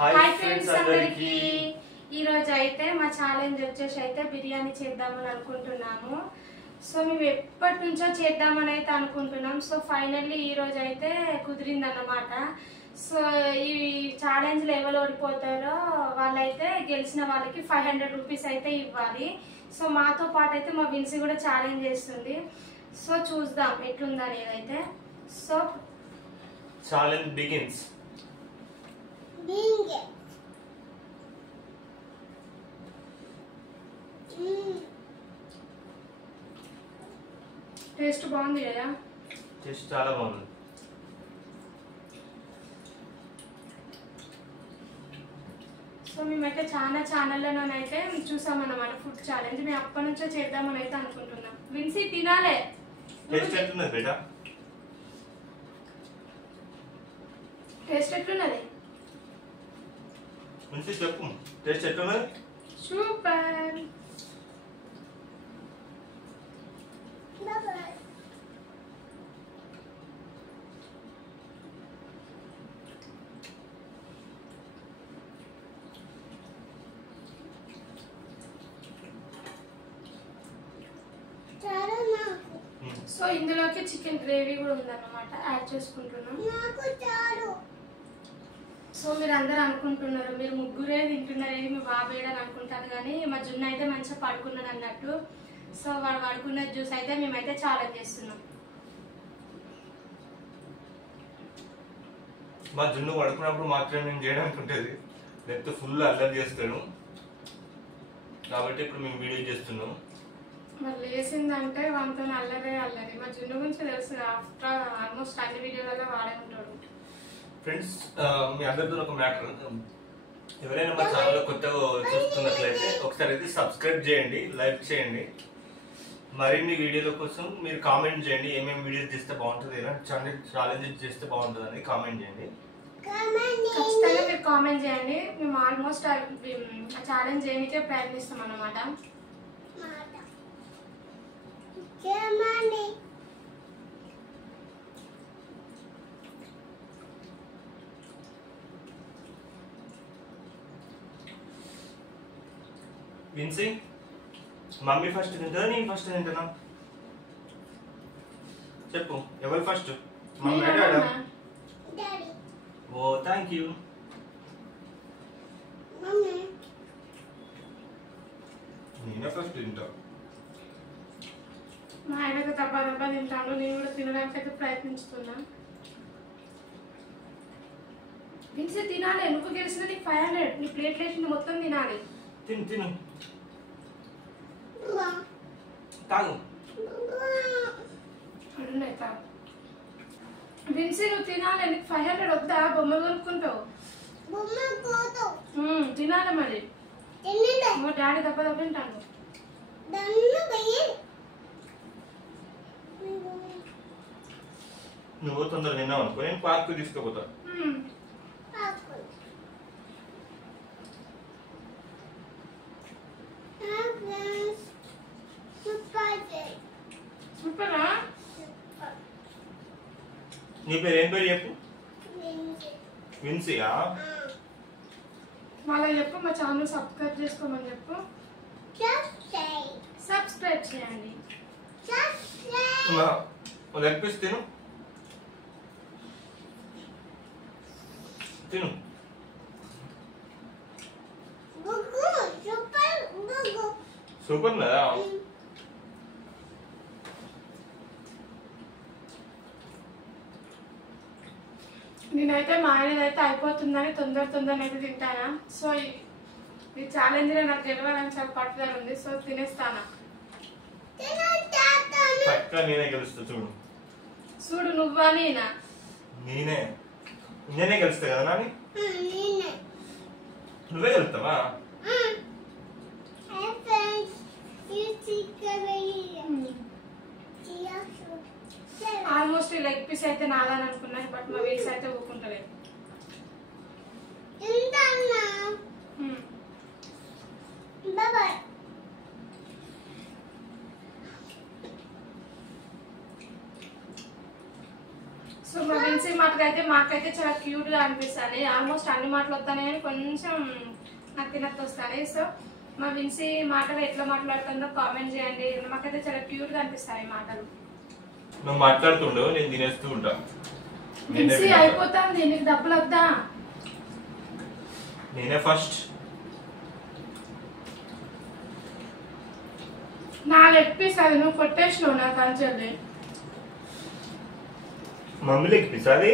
Hi friends అందరికి ఈ రోజు అయితే మా ఛాలెంజ్ వచ్చేసి అయితే బిర్యానీ చేద్దామని అనుకుంటున్నాము. సో మేము ఎప్పటి నుంచో చేద్దామని అయితే అనుకుంటున్నాం. సో ఫైనల్లీ ఈ రోజు అయితే కుదిరింది అన్నమాట. సో ఈ ఛాలెంజ్ లో ఎవరు ఓడిపోతారో వాళ్ళైతే గెలిచిన వాళ్ళకి 500 రూపీస్ అయితే ఇవ్వాలి. సో మాతో పాటు అయితే మా విన్సీ కూడా ఛాలెంజ్ చేస్తుంది. సో చూద్దాం ఎట్లుందని ఏదైతే. So challenge begins. టేస్ట్ బాగుంది కదా? టేస్ట్ చాలా బాగుంది. సో మేమైతే చాలా ఛానల్లోనైతే చూసామన్నమాట ఫుడ్ ఛాలెంజ్. మేము అప్పటి నుంచో చేద్దామని అయితే అనుకుంటున్నాం. విన్సీ తినాలే. టేస్ట్ ఎట్లున్నది బేటా? టేస్ట్ ఎట్లున్నది? మంచి చెప్పు, టేస్ట్ ఎట్లున్నది? సూపర్. సో ఇందులోకి చికెన్ గ్రేవీ కూడా ఉందన్నమాట, యాడ్ చేసుకుంటున్నాం. సో మీరు అందరు అనుకుంటున్నారు మీరు ముగ్గురే తింటున్నారు ఏది మీ బాబేడని అనుకుంటారు, కానీ మా జున్ను అయితే మంచిగా పడుకున్నాడు అన్నట్టు. సో వాడు పడుకున్న జ్యూస్ అయితే మేమైతే ఛాలెంజ్ చేస్తున్నాం. మా జున్ను పడుకున్నప్పుడు మాత్రమే నేను చేయడానికి ఉంటుంది, లేకపోతే ఫుల్ అల్లరి చేస్తాను. కాబట్టి ఇప్పుడు మేము వీడియో చేస్తున్నాం. మరి లేసిందంటే వాళ్ళతో అల్లరే అల్లరి. మా జున్ను గురించి తెలుసు, ఆఫ్టర్ ఆల్మోస్ట్ అన్ని వీడియోలలో వాడే ఉంటాడు. ఫ్రెండ్స్ మీ అందరితో ఒక మ్యాటర్, ఎవరైనా మా ఛానల్ కొత్తగా చూస్తున్నట్లయితే ఒకసారి అయితే సబ్స్క్రైబ్ చేయండి, లైక్ చేయండి. మరిన్ని వీడియోల కోసం మీరు కామెంట్ చేయండి, ఏమేమి వీడియోస్ చేస్తే బాగుంటుంది, ఎలాంటి ఛాలెంజెస్ చేస్తే బాగుంటుంది అని కామెంట్ చేయండి. ఖచ్చితంగా మీరు కామెంట్ చేయండి. మేము ఆల్మోస్ట్ ఛాలెంజ్ చేయడానికే ప్రయత్నిస్తాం అన్నమాట. విన్సీ, మమ్మీ ఫస్ట్ తింటుందా నేను ఫస్ట్ తింటున్నా? చెప్పు, ఎవరు first? Mummy daddy? Oh thank you. నేనే ఫస్ట్ తింటా. మా ఆయనకు తప్ప తింటాను, నేను కూడా తినడానికి అయితే ప్రయత్నిస్తున్నా. విన్సీ తినాలి, నువ్వు గెలిచిన నీకు 500, నీ ప్లేట్ వేసింది మొత్తం తినాలి. తిను తిను, తాగు. అడున్నాయి తాగు. విన్సీ నువ్వు తినాలి, నీకు 500 వద్దా? బొమ్మ కొనుక్కుంటావు. తినాలి మరి. డాడీ తప్ప తింటాను. నువ్వు తొందరగా తిన్నావు అనుకో, నేను పార్క్ తీసుకుపోతా. సూపరా? నీ పేరు ఏం పేరు చెప్పు? విన్సీయా? వాళ్ళకి చెప్పు మా ఛానల్ సబ్స్క్రైబ్ చేసుకోమని చెప్పు. సబ్స్క్రైబ్ చేయండి. లెగ్ పీస్ తిను తిను. సూపర్ కదా? నేనైతే మా ఆయన అయితే అయిపోతుందని తొందరగా అయితే తింటానా. సో ఈ ఛాలెంజ్ లో నాకు గెలవాలని చాలా పట్టుదల ఉంది. సో తినేస్తానా. పక్కా నేనే గెలుస్తా. చూడు చూడు, నువ్వా నేనా? నేనే గెలుస్తా కదా నాని? నువ్వే గెలుస్తావా? ఆల్మోస్ట్ లెగ్ పీస్ అయితే నాదని అనుకున్నాను, బట్ మా వీల్స్ అయితే ఊరుకుంటలేదు. సో మా విన్సీ మాటలు అయితే మాకైతే చాలా క్యూట్ గా అనిపిస్తాయి. ఆల్మోస్ట్ అన్ని మాటలు వస్తాయి కానీ కొంచెం నాకు తినట్టు వస్తాయి. సో మా విన్సీ మాటలు ఎట్లా మాట్లాడుతుందో కామెంట్ చేయండి. మాకైతే చాలా క్యూట్ గా అనిపిస్తాయి మాటలు. నువ్వు మాట్లాడుతుండవు, నేను తినేస్తూ ఉంటా. విన్సీ అయిపోతాంది, నీకు డబ్బులు వద్దా? నేనే ఫస్ట్. నా లెగ్ పీస్ అది నువ్వు కొట్టేసినావు నా కంచెల్ని. మమ్మీ లెగ్ పీస్ అది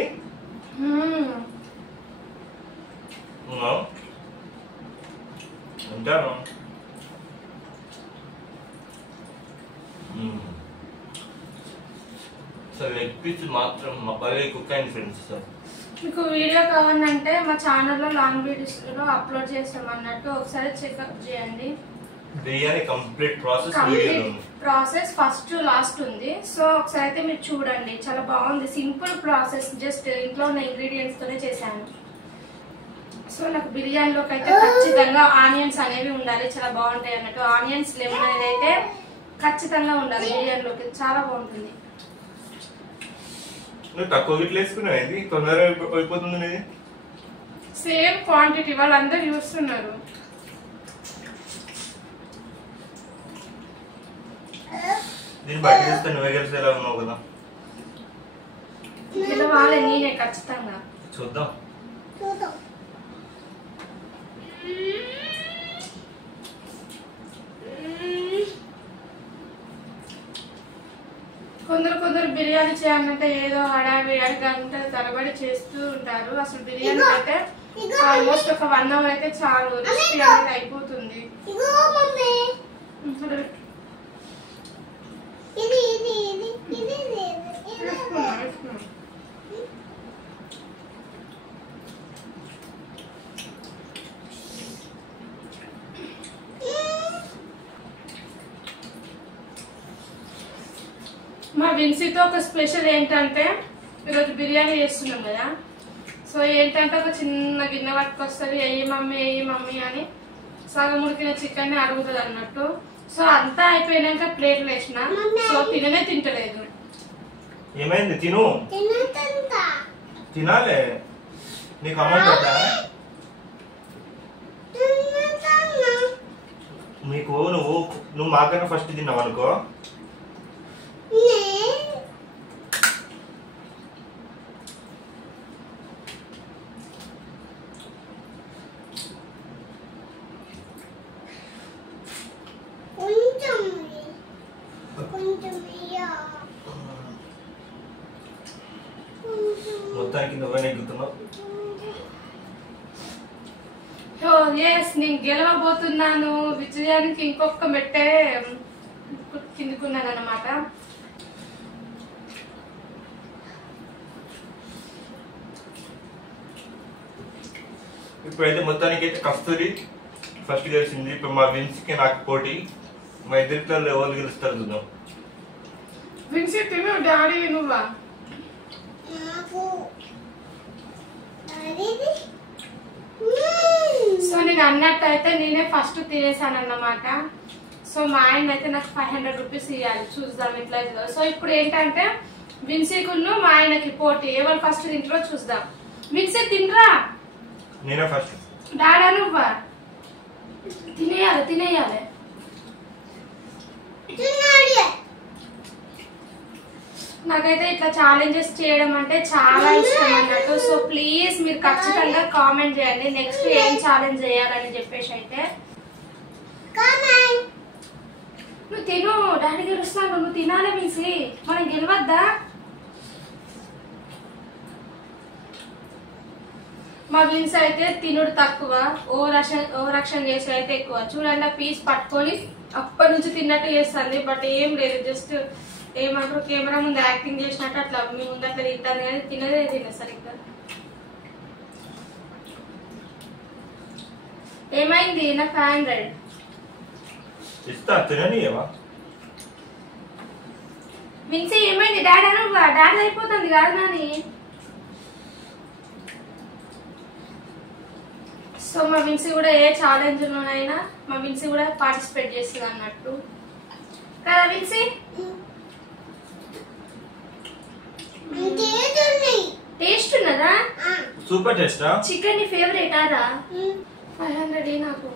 ఉంటాను. సార్ లెగ్ పీస్ మాత్రం మా బాగా కుక్ అయింది ఫ్రెండ్స్. సార్ మీకు వీడియో కావాలంటే మా ఛానల్లో లాంగ్ వీడియోస్లో అప్లోడ్ చేస్తాం అన్నట్టు, ఒకసారి చెక్అప్ చేయండి. Biryani complete process first last ఉంది. సో ఒకసారి అయితే మీరు చూడండి, చాలా బాగుంది. సింపుల్ ప్రాసెస్, జస్ట్ ఇంట్లో ఉన్న ఇంగ్రీడియంట్స్ తోనే చేశాను. సో నాకు బిర్యానీలోకి అయితే ఖచ్చితంగా ఆనియన్స్ అనేవి ఉండాలి, చాలా బాగుంటాయి అన్నట్టు. ఆనియన్స్ లెమన్ అనేది అయితే ఖచ్చితంగా ఉండాలి బిర్యానీలోకి, చాలా బాగుంటుంది. నువ్వు తక్కువ గిట్లు వేసుకున్నావు, ఏంటి తొందరగా అయిపోతుంది నీది? సేమ్ క్వాంటిటీ వాళ్ళందరూ చూస్తున్నారు. నేను బయట చేస్తే నువ్వే గెలిచేలా ఉన్నావు కదా. గెలవాలి నేనే ఖచ్చితంగా. చూద్దాం. కొందరు బిర్యానీ చేయాలంటే ఏదో హడావిడి గంటల తరబడి చేస్తూ ఉంటారు. అసలు బిర్యానీ అయితే ఆల్మోస్ట్ ఒక 1 hour అయితే చాలు, రెసిపీ అనేది అయిపోతుంది. మా విన్సీతో ఒక స్పెషల్ ఏంటంటే, ఈరోజు బిర్యానీ చేస్తున్నాం కదా. సో ఏంటంటే ఒక చిన్న గిన్నె పట్టుకొస్తుంది, ఎయ్యి మమ్మీ అని సగం ఉడికిన చికెన్ ని అడుగుతుంది అన్నట్టు. సో అంతా అయిపోయినాక ప్లేట్లు వేసిన, సో తింటలేదు. ఏమైంది? తిను, తినాలే. నీకు అమ్మంటా నీకు నువ్వు మాకన్నా ఫస్ట్ తిన్నావు అనుకో. మొత్తానికి నువ్వే నెగ్గుతున్నావు. నేను గెలవబోతున్నాను. విజయానికి ఇంకొక మెట్టే కిందుకున్నాను అన్నమాట. ఇప్పుడైతే మొత్తానికి అయితే కస్తూరి ఫస్ట్ గెలిచింది. ఇప్పుడు మా విన్సీకి నాకు పోటీ. మా ఇద్దరిలో ఎవరు గెలుస్తారు చూద్దాం. విన్సీ తిను, డాడీ నువ్వా? సో నేను అన్నట్టు అయితే నేనే ఫస్ట్ తినేసాను అన్నమాట. సో మా ఆయన అయితే నాకు 500 రూపీస్ ఇవ్వాలి, చూద్దాం ఇట్లా. సో ఇప్పుడు ఏంటంటే విన్సీకును మా ఆయనకి పోటీ, ఎవరు ఫస్ట్ తింటారో చూద్దాం. విన్సీ తినరా? నేనే ఫస్ట్. డాడా నువ్వా? తినేయాలి. నాకైతే ఇట్లా ఛాలెంజెస్ చేయడం అంటే చాలా ఇష్టం అన్నట్టు. సో ప్లీజ్ మీరు ఖచ్చితంగా కామెంట్ చేయండి నెక్స్ట్ ఏం ఛాలెంజ్ చేయాలని చెప్పేసి. అయితే నువ్వు తిను, డాడీ గెలుస్తాను, నువ్వు తినాలి మిసి, మనం గెలవద్దా? మా విన్స్ అయితే తినుడు తక్కువ, ఓవరాక్షన్ చేసి అయితే ఎక్కువ. చూడండి పీస్ పట్టుకొని అప్పటి నుంచి తిన్నట్టు చేస్తుంది, బట్ ఏం లేదు, జస్ట్ ఏమంటారు కెమెరా ముందు యాక్టింగ్ చేసినట్టు అట్లా మీ ముందు అట్లా తింటాను కానీ తినదే సరిగ్గా. ఏమైంది? నా 500 ఇస్తా, తిననియవా? విన్సీ ఏమైంది? డాడీ అనువా? డాడీ అయిపోతుంది కాదు నాని. సో మా విన్సీ కూడా ఏ ఛాలెంజ్ లోనైనా మా విన్సీ కూడా పార్టిసిపేట్ చేస్తుంది అన్నట్టు కదా విన్సీ? టేస్ట్ టేస్ట్ ఉన్నదా? సూపర్ టేస్టా? చికెన్ నీ ఫేవరెట్ ఆరా? 500 నాకు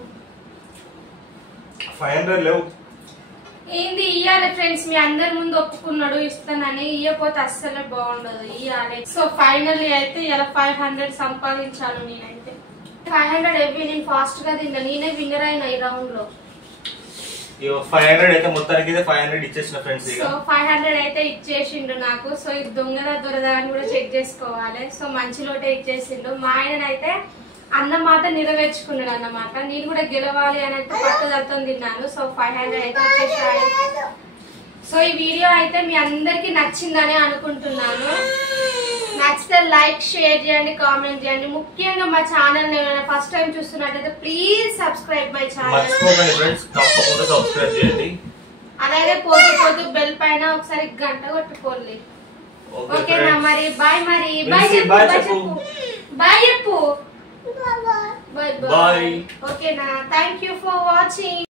500 లేవు. ఏంది ఇయ్యాలి ఫ్రెండ్స్, మీ అందరి ముందు ఒప్పుకున్నాడు ఇస్తానని, ఇయ్యపోతే అస్సలే బాగుండదు, ఇయ్యాలి. సో ఫైనల్లీ అయితే ఇలా 500 సంపాదించాను నేనైతే. 500 ఎవ్వి నేను ఫాస్ట్ గా తిన్నా, నేనే విన్నర్ అయినా ఈ రౌండ్ లో. 500 అయితే మొత్తానికి 500 ఇచ్చేసిన ఫ్రెండ్స్. సో 500 అయితే ఇచ్చేసిండు నాకు. సో ఇది దొంగదా దొరదా అని కూడా చెక్ చేసుకోవాలి. సో మంచి లోటే ఇచ్చేసిండు. మా ఆయననైతే అన్నమాట నెరవేర్చుకున్నాడు అన్నమాట. నేను కూడా గెలవాలి అని అయితే పట్టుదలతో తిన్నాను. సో 500 అయితే వచ్చేసాడు. సో ఈ వీడియో అయితే మీ అందరికి నచ్చిందని అనుకుంటున్నాను. నచ్చితే లైక్, షేర్ చేయండి, కామెంట్ చేయండి. ముఖ్యంగా మా ఛానల్ ఏమైనా ఫస్ట్ టైం చూస్తున్నట్టయితే ప్లీజ్ సబ్స్క్రైబ్ మై ఛానల్. తప్పకుండా సబ్స్క్రైబ్ చేయండి. అలాగే పోతూ పోతూ బెల్ పైన ఒకసారి గంట కొట్టుకోండి. ఓకేనా? మరి బాయ్. మరి బాయ్ చెప్పు. బాయ్ చెప్పు. Bye bye. ఓకేనా? Thank you for watching.